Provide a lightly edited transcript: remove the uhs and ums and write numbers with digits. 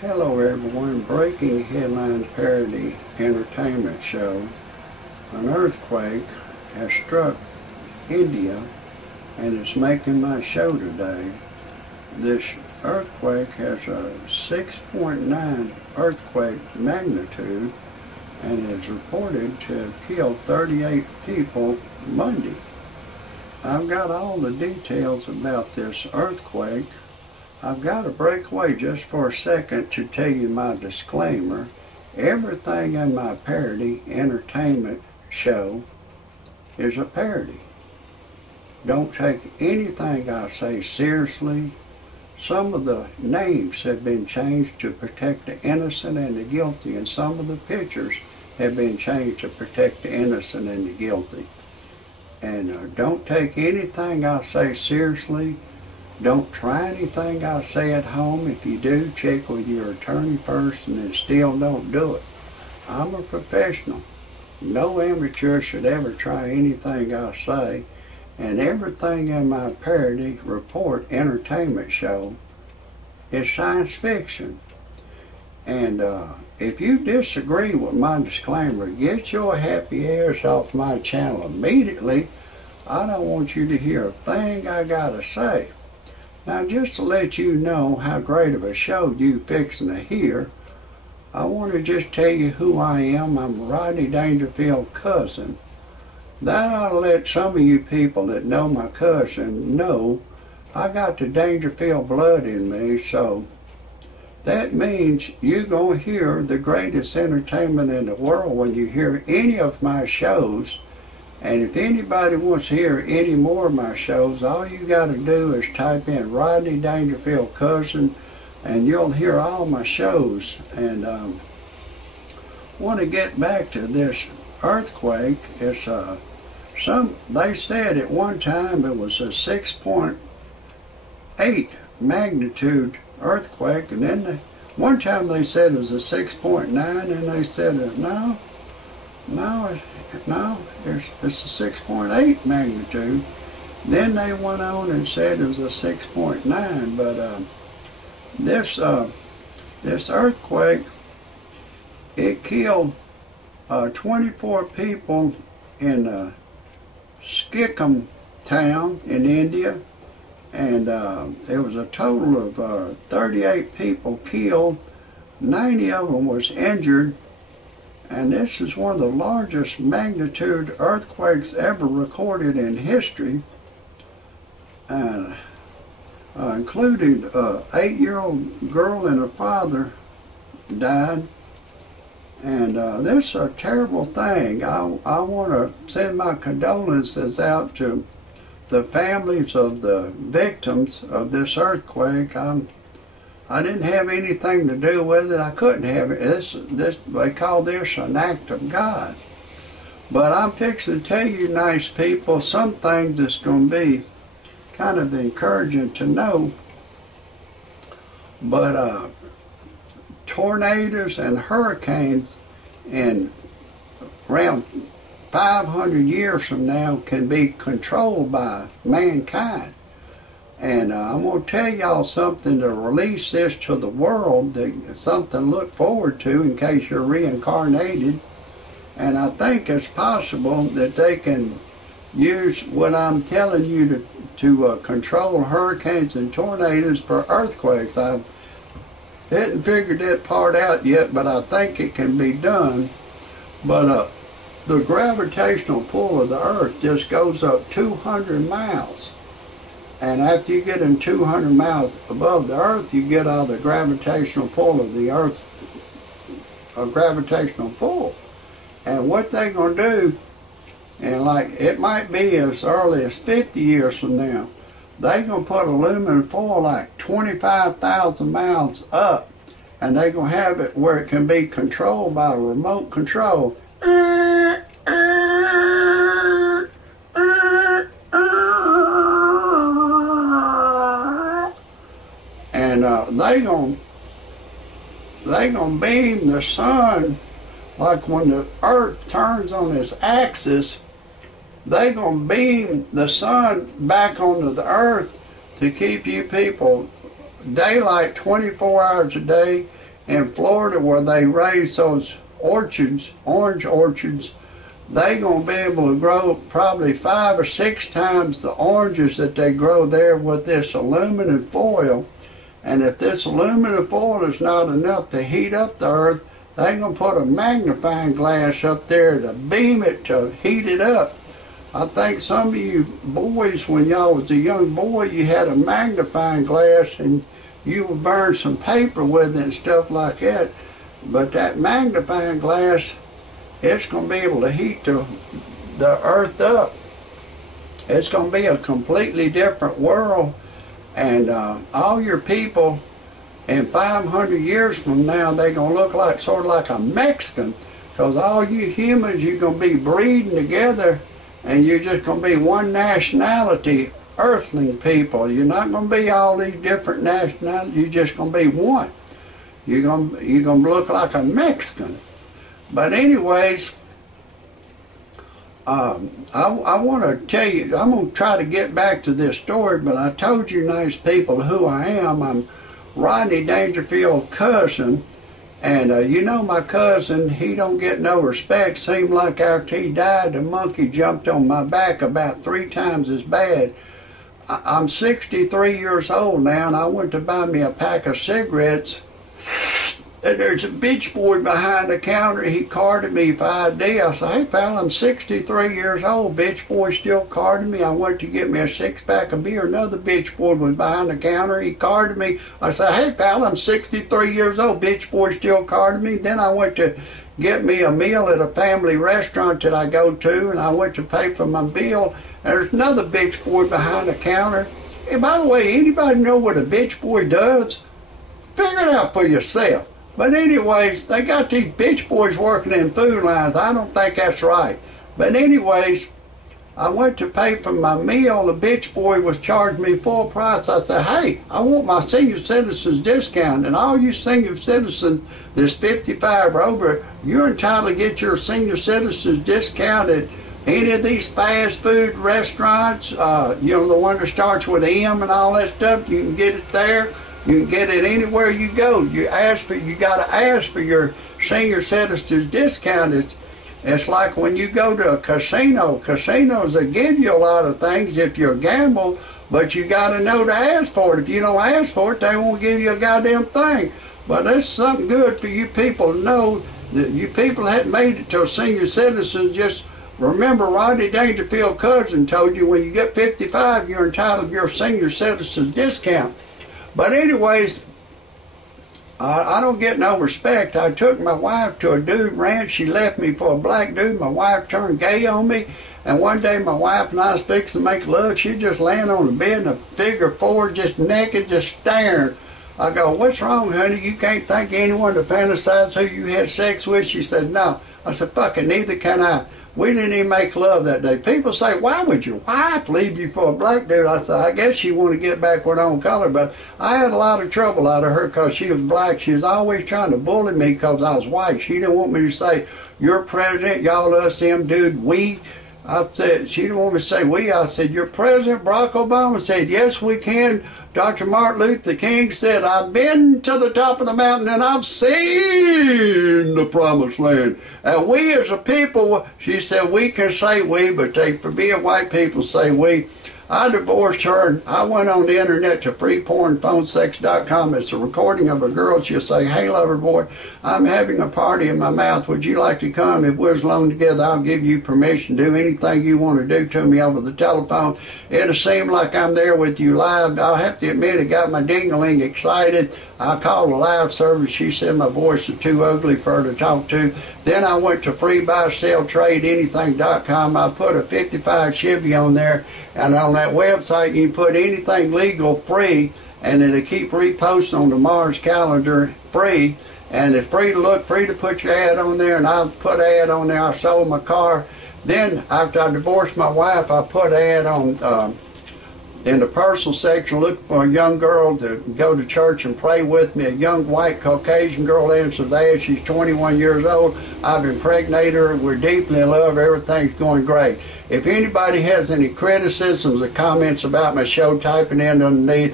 Hello everyone, breaking headline parody entertainment show. An earthquake has struck India and is making my show today. This earthquake has a 6.9 earthquake magnitude and is reported to have killed 38 people Monday. I've got all the details about this earthquake. I've got to break away just for a second to tell you my disclaimer. Everything in my parody entertainment show is a parody. Don't take anything I say seriously. Some of the names have been changed to protect the innocent and the guilty, and some of the pictures have been changed to protect the innocent and the guilty. And don't take anything I say seriously. Don't try anything I say at home. If you do, check with your attorney first, and then still don't do it. I'm a professional. No amateur should ever try anything I say, and everything in my parody report entertainment show is science fiction. And if you disagree with my disclaimer, get your happy ass off my channel immediately. I don't want you to hear a thing I gotta say. Now, just to let you know how great of a show you fixing to hear, I want to just tell you who I am. I'm Rodney Dangerfield's cousin. That ought to let some of you people that know my cousin know I got the Dangerfield blood in me, so that means you're going to hear the greatest entertainment in the world when you hear any of my shows. And if anybody wants to hear any more of my shows, all you got to do is type in Rodney Dangerfield Cousin, and you'll hear all my shows. And want to get back to this earthquake. It's they said at one time it was a 6.8 magnitude earthquake, and then one time they said it was a 6.9, and they said no, it's a 6.8 magnitude. Then they went on and said it was a 6.9. But this earthquake, it killed 24 people in Sikkim town in India, and there was a total of 38 people killed. 90 of them was injured. And this is one of the largest magnitude earthquakes ever recorded in history, and included an 8-year-old girl and her father died. And this is a terrible thing. I want to send my condolences out to the families of the victims of this earthquake. I didn't have anything to do with it. I couldn't have it. They call this an act of God. But I'm fixing to tell you nice people some things that's going to be kind of encouraging to know. But tornadoes and hurricanes in around 500 years from now can be controlled by mankind. And I'm going to tell y'all something to release this to the world, something to look forward to in case you're reincarnated. And I think it's possible that they can use what I'm telling you to control hurricanes and tornadoes for earthquakes. I hadn't figured that part out yet, but I think it can be done. But the gravitational pull of the earth just goes up 200 miles. And after you get in 200 miles above the earth, you get all the gravitational pull of the earth's gravitational pull. And what they're going to do, and like it might be as early as 50 years from now, they're going to put aluminum foil like 25,000 miles up, and they're going to have it where it can be controlled by a remote control. And they gonna beam the sun, like when the earth turns on its axis, they gonna beam the sun back onto the earth to keep you people daylight 24 hours a day in Florida where they raise those orchards, orange orchards, they're going to be able to grow probably 5 or 6 times the oranges that they grow there with this aluminum foil. And if this aluminum foil is not enough to heat up the earth, they're going to put a magnifying glass up there to beam it, to heat it up. I think some of you boys, when y'all was a young boy, you had a magnifying glass and you would burn some paper with it and stuff like that. But that magnifying glass, it's going to be able to heat the earth up. It's going to be a completely different world. And all your people in 500 years from now, they're going to look like sort of like a Mexican. Because all you humans, you're going to be breeding together and you're just going to be one nationality, earthling people. You're not going to be all these different nationalities. You're just going to be one. You're going to look like a Mexican. But anyways, I want to tell you, I'm going to try to get back to this story, but I told you nice people who I am. I'm Rodney Dangerfield's cousin. And you know my cousin, he don't get no respect. Seemed like after he died, the monkey jumped on my back about 3 times as bad. I'm 63 years old now, and I went to buy me a pack of cigarettes. And there's a bitch boy behind the counter. He carded me for ID. I said, hey pal, I'm 63 years old. Bitch boy still carded me. I went to get me a 6-pack of beer. Another bitch boy was behind the counter. He carded me. I said, hey pal, I'm 63 years old. Bitch boy still carded me. Then I went to get me a meal at a family restaurant that I go to, and I went to pay for my bill. There's another bitch boy behind the counter. And by the way, anybody know what a bitch boy does? Figure it out for yourself. But anyways, they got these bitch boys working in food lines. I don't think that's right. But anyways, I went to pay for my meal. The bitch boy was charging me full price. I said, hey, I want my senior citizens discount. And all you senior citizens that's 55 or over, you're entitled to get your senior citizens discount at any of these fast food restaurants. You know, the one that starts with M and all that stuff. You can get it there. You can get it anywhere you go. You got to ask for your senior citizens discount. It's like when you go to a casino. Casinos, they give you a lot of things if you gamble, but you got to know to ask for it. If you don't ask for it, they won't give you a goddamn thing. But that's something good for you people to know. That you people that made it to senior citizens, just remember Rodney Dangerfield's cousin told you when you get 55, you're entitled to your senior citizens discount. But anyways, I don't get no respect. I took my wife to a dude ranch. She left me for a black dude. My wife turned gay on me. And one day my wife and I was fixing to make love. She just laying on the bed in a figure 4, just naked, just staring. I go, what's wrong, honey? You can't think of anyone to fantasize who you had sex with? She said, no. I said, fuck it, neither can I. We didn't even make love that day. People say, why would your wife leave you for a black dude? I said, I guess she wanted to get back with her own color, but I had a lot of trouble out of her because she was black. She was always trying to bully me because I was white. She didn't want me to say, you're president, y'all, us, him, dude, we. I said, she didn't want me to say we. I said, you're President Barack Obama. Said, yes, we can. Dr. Martin Luther King said, I've been to the top of the mountain and I've seen the promised land. And we as a people, she said, we can say we, but they forbid white people say we. I divorced her and I went on the internet to freepornphonesex.com. It's a recording of a girl. She'll say, hey, lover boy, I'm having a party in my mouth. Would you like to come? If we're alone together, I'll give you permission to do anything you want to do to me over the telephone. It'll seem like I'm there with you live. I'll have to admit it got my ding-a-ling excited. I called a live service. She said my voice is too ugly for her to talk to. Then I went to freebuyseltradeanything.com. I put a 55 Chevy on there, and on that website you can put anything legal free, and it'll keep reposting on the Mars calendar free. And it's free to look, free to put your ad on there, and I put an ad on there. I sold my car. Then after I divorced my wife, I put an ad on in the personal section looking for a young girl to go to church and pray with me. A young white Caucasian girl answered that. She's 21 years old. I've impregnated her. We're deeply in love. Everything's going great. If anybody has any criticisms or comments about my show, type it in underneath.